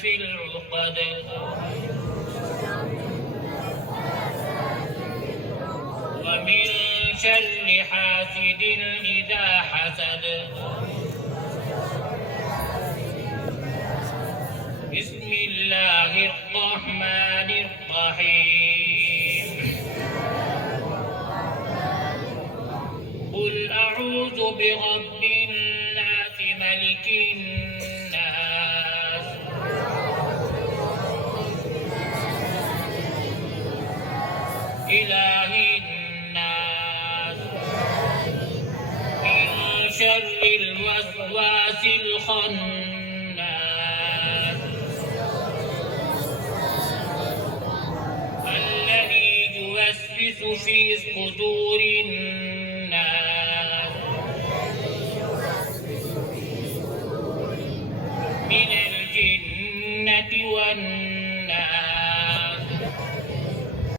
في العقد ومن شر حاسد إذا حسد. بسم الله الرحمن الرحيم. قل أعوذ برب الناس ملك الناس إله الناس من شر الوسواس الخناس الذي يوسوس في صدور الناس